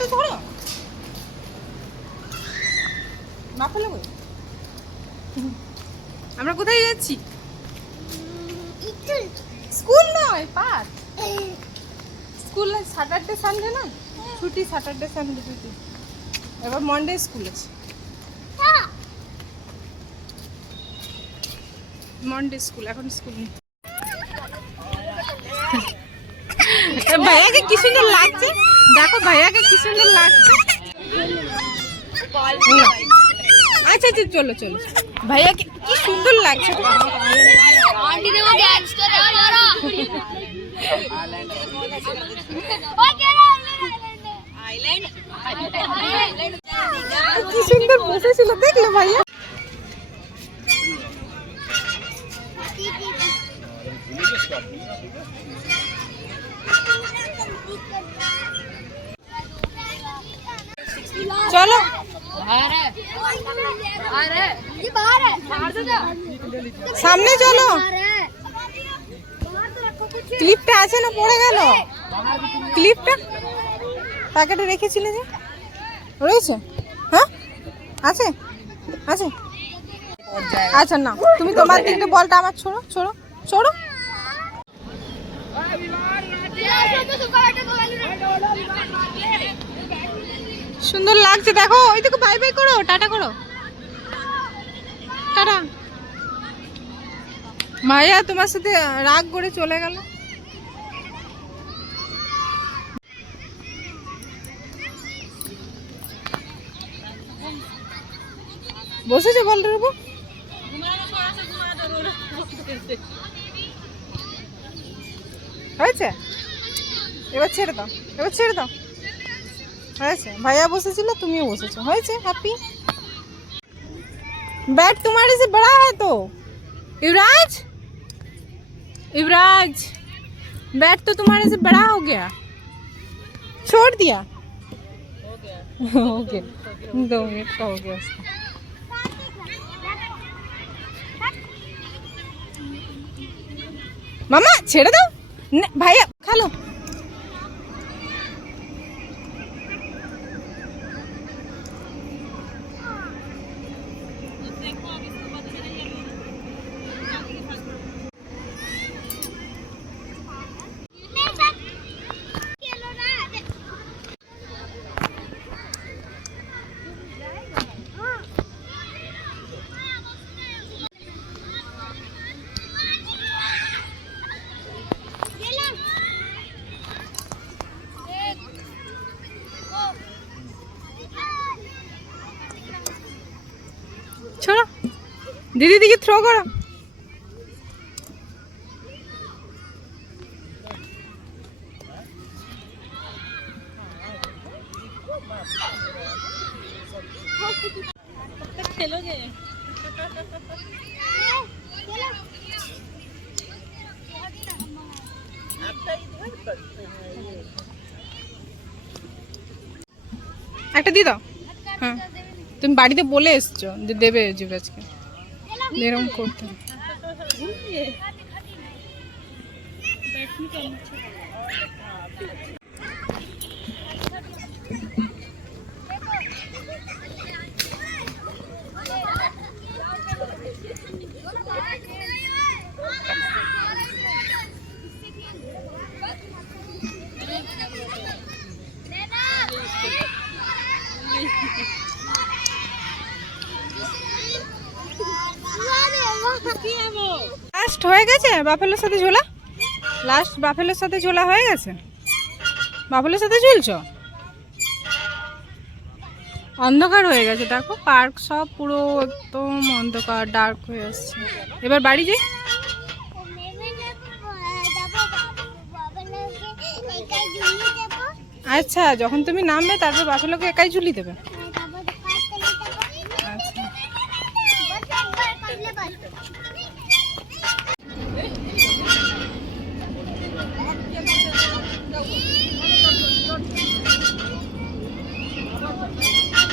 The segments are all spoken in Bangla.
তো ধরো না ফেলে কই। আমরা কোথায় যাচ্ছি? স্কুল নয়, পার্ক। স্কুল স্যাটারডে সানডে না ছুটি, স্যাটারডে সানডে ছুটি। এবার মন্ডে স্কুল আছে, মন্ডে স্কুল, এখন স্কুল নেই। ভাইয়াকে কি সুন্দর লাগছে, দেখো ভাইয়াকে কি সুন্দর লাগছে। আচ্ছা আচ্ছা চলো চলো, ভাইয়াকে কি সুন্দর লাগছে। কি সুন্দর বসেছিল দেখলে ভাইয়া। চলো সামনে চলো, ক্লিপটা আছে না পড়ে গেল, ক্লিপটা প্যাকেটে রেখেছিলে যে রয়েছে। হ্যাঁ আছে আছে, আচ্ছা না তুমি তোমার দিকটা বলটা আমার ছোড়ো ছোড়ো ছোড়ো। সুন্দর লাগছে দেখো, ওই দেখো, বাই বাই করো, টাটা করো, টাটা। মায়া তোমার সাথে রাগ করে চলে গেল। বসেছে বলটার উপর, হয়েছে, এবার ছেড়ে দাও, এবার ছেড়ে দাও, হয়েছে। ভাইয়া বসেছিল, তুমিও বসেছো, হয়েছে। হ্যাপি। बैट तुम्हारे से बड़ा है तो युवराज, युवराज बैट तो तुम्हारे से बड़ा हो गया, छोड़ दिया, हो गया 2 मिनट का हो गया उसका। मामा छेड़ दो भैया, खा लो। छोड़ो दीदी दिखे थ्रो करो। खेलोगे একটা দিয়ে দাও। হ্যাঁ তুমি বাড়িতে বলে এসছো যে দেবে যুবরাজকে, এরকম করতে। লাস্ট হয়ে গেছে বাফেলোর সাথে ঝোলা, লাস্ট বাফেলোর সাথে ঝোলা হয়ে গেছে, বাফেলোর সাথে ঝুলছো। অন্ধকার হয়ে গেছে দেখো, পার্ক সব পুরো একদম অন্ধকার, ডার্ক হয়ে আসছে। এবার বাড়ি যাই। আচ্ছা যখন তুমি নামবে তারপর বাফেলোকে একাই ঝুলি দেবে। আচ্ছা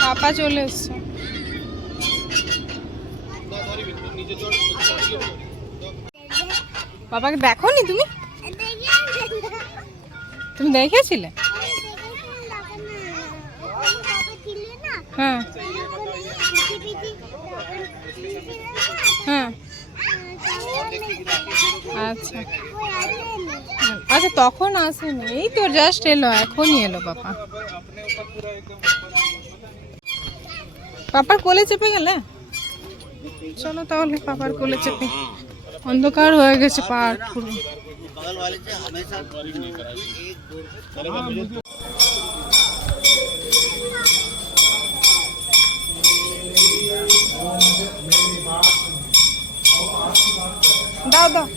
পাপা চলে এসছে। বাবাকে দেখো নি তুমি, তুমি দেখেছিলে? হ্যাঁ হ্যাঁ আচ্ছা আচ্ছা, তখন আসেনি, এই তো জাস্ট এলো, এখনই এলো পাপা। পাপার কোলে চেপে গেলে, চলো তাহলে পাপার কোলে চেপে। অন্ধকার হয়ে গেছে পাহাড় পুরো। দাও দাও।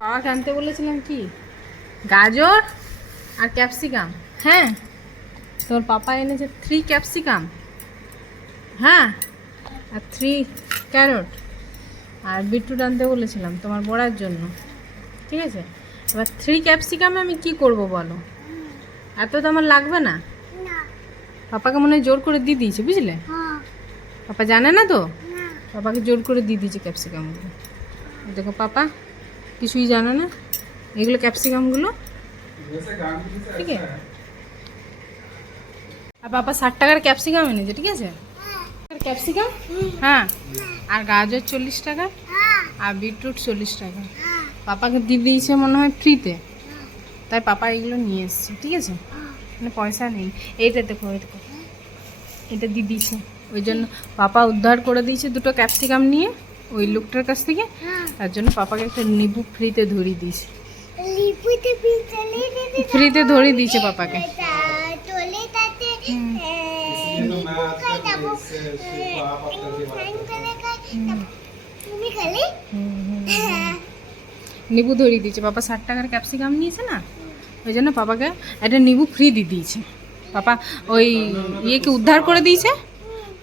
বাবাকে আনতে বলেছিলাম কি, গাজর আর ক্যাপসিকাম। হ্যাঁ, তোর পাপা এনেছে 3 ক্যাপসিকাম, হ্যাঁ, আর 3 ক্যারট, আর বিটরুট আনতে বলেছিলাম তোমার বড়ার জন্য, ঠিক আছে। এবার 3 ক্যাপসিকামে আমি কি করব বলো? এত তো আমার লাগবে না। পাপাকে মনে হয় জোর করে দিয়ে দিয়েছে, বুঝলে? পাপা জানে না তো, পাপাকে জোর করে দিয়ে দিয়েছে ক্যাপসিকামগুলো। দেখো পাপা কিছুই জানে না, এগুলো ক্যাপসিকামগুলো, ঠিক আছে। আর পাপা 60 টাকার ক্যাপসিকাম এনেছে, ঠিক আছে। ক্যাপসিকাম, হ্যাঁ, আর গাজর 40 টাকা, আর বিটরুট 40 টাকা। পাপাকে দিয়ে দিয়েছে মনে হয় ফ্রিতে, তাই পাপা এগুলো নিয়ে এসছে, ঠিক আছে। মানে পয়সা নেই। এইটা দেখো, এটা দিয়ে দিয়েছে, ওই জন্য পাপা উদ্ধার করে দিয়েছে 2টো ক্যাপসিকাম নিয়ে ওই লোকটার কাছ থেকে। তার জন্য পাপাকে একটা লেবু ফ্রিতে ধরিয়ে দিয়েছে, ফ্রিতে ধরিয়ে দিয়েছে পাপাকে। নিবু ধরিয়ে দিয়েছে, পাপা 60 টাকার ক্যাপসিকাম নিয়েছে না, ওই জন্য পাপাকে একটা নিবু ফ্রি দিয়ে দিয়েছে। পাপা ওই ইয়েকে উদ্ধার করে দিয়েছে,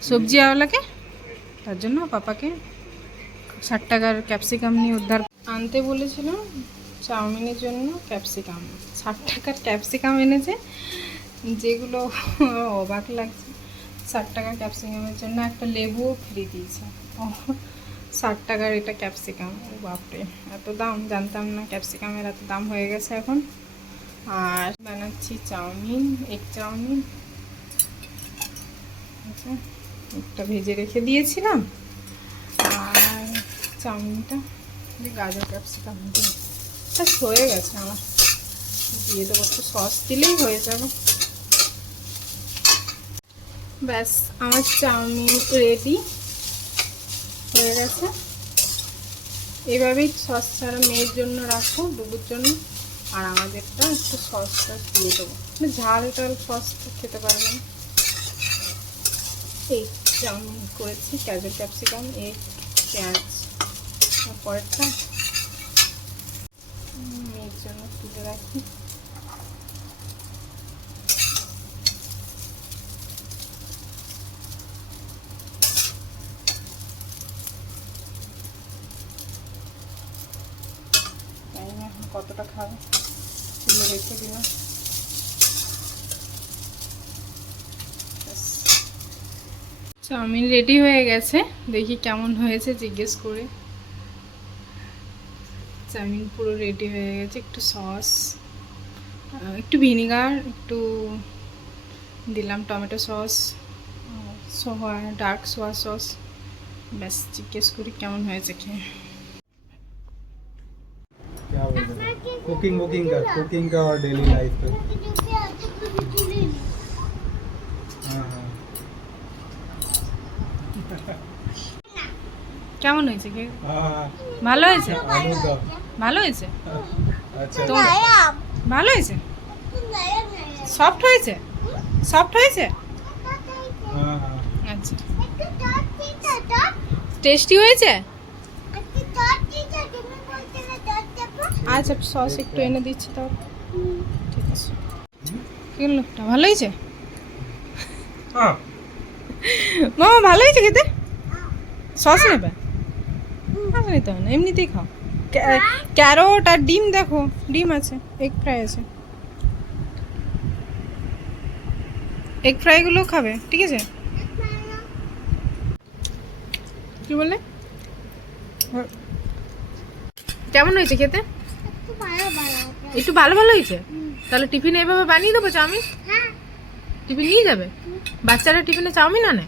সবজিওয়ালাকে, তার জন্য পাপাকে 60 টাকার ক্যাপসিকাম নিয়ে উদ্ধার আনতে বলেছিল চাউমিনের জন্য। ক্যাপসিকাম 60 টাকার ক্যাপসিকাম এনেছে, যেগুলো অবাক লাগছে। 60 টাকার ক্যাপসিকামের জন্য একটা লেবুও ফ্রি দিয়েছে। 60 টাকার এটা ক্যাপসিকাম, ও বাপরে, এত দাম! জানতাম না ক্যাপসিকামের এত দাম হয়ে গেছে এখন। আর বানাচ্ছি চাউমিন, এগ চাউমিন। আচ্ছা, একটা ভেজে রেখে দিয়েছিলাম, আর চাউমিনটা গাজর ক্যাপসিকাম দিয়ে হয়ে গেছে আমার। দিয়ে দেবো, একটু সস দিলেই হয়ে যাবে। ব্যাস, আমার চাউমিন রেডি হয়ে গেছে। এভাবেই সস ছাড়া মেয়ের জন্য রাখবো, ডুবুর জন্য, আর আমাদেরটা একটু সস দিয়ে দেবো। ঝাল টাল সস খেতে পারবে না। এই চাউমিন করেছি, গাজর ক্যাপসিকাম, এগ, পেঁয়াজ। পরেরটা মেয়ের জন্য তুলে রাখি। কতটা খাবে তুলে রেখে দিলাম। চাউমিন রেডি হয়ে গেছে, দেখি কেমন হয়েছে জিজ্ঞেস করে। চাউমিন পুরো রেডি হয়ে গেছে। একটু সস, একটু ভিনিগার, একটু দিলাম টমেটো সস, সোয়া ডার্ক সোয়া সস। ব্যাস জিজ্ঞেস করি কেমন হয়েছে খেয়ে। क्या बोल रहे हो? कुकिंग का और डेली लाइफ का। हाँ हाँ কেমন হয়েছে খেয়ে? हाँ ভালো হয়েছে? आलू का। ভালো হয়েছে? अच्छा তো ভালো হয়েছে? সফট হয়েছে? সফট হয়েছে? हाँ हाँ আচ্ছা, টেস্টি হয়েছে? আচ্ছা, সস একটু এনে দিচ্ছি তাও। ঠিক আছে। কি লোকটা ভালো হয়েছে? हाँ মামা ভালো হয়েছে খেতে? সস নেবে? সস নিতে হবে না, এমনিতেই খাও। ক্যারট আর ডিম, দেখো ডিম আছে, এগ ফ্রাই আছে। এগ ফ্রাইগুলো খাবে, ঠিক আছে? কি বললে? কেমন হয়েছে খেতে? একটু ভালো ভালো হয়েছে? তাহলে টিফিনে এভাবে বানিয়ে দেবো চাউমিন? টিফিন নিয়ে যাবে? বাচ্চারা টিফিনে চাউমিন আনে?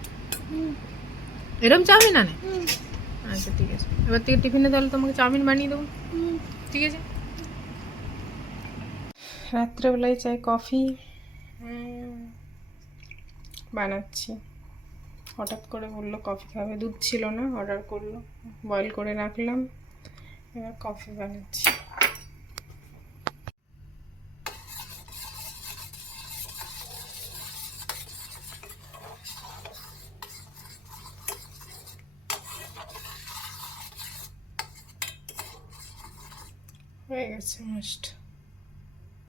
এরকম চাউমিন আনে? আচ্ছা ঠিক আছে, এবার থেকে টিফিনে তাহলে তোমাকে চাউমিন বানিয়ে দেবো, ঠিক আছে? রাত্রেবেলায় চাই কফি বানাচ্ছি। হঠাৎ করে বললো কফি খাবে, দুধ ছিল না, অর্ডার করলো, বয়েল করে রাখলাম, এবার কফি বানাচ্ছি। হয়ে গেছে মোস্ট।